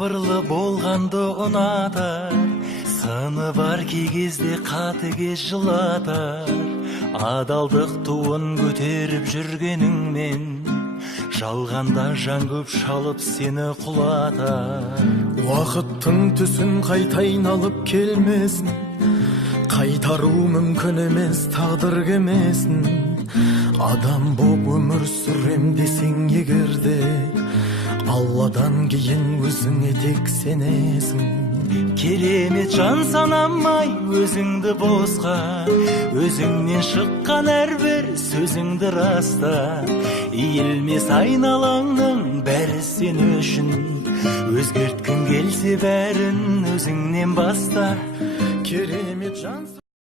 сабырлы болғанды ұнатар, сыны бар кей кезде қатыгез жылатар. Адалдық туын көтеріп жүргеніңмен, жалғанда жан көп шалып сені құлатар. Уақыттың түсін қайта айналып келмесін, қайтару мүмкін емес, тағдыр кемесін. Адам боп өмір сүрем десең егерде, Алладан кейін өзіңе тек сенесің. Керемет жан санамай өзіңді босқа, өзіңнен шыққан әрбір сөзіңді раста. Иілмес айналаңның бәрі сен үшін, өзгерткің келсе бәрін өзіңнен баста. Керемет жан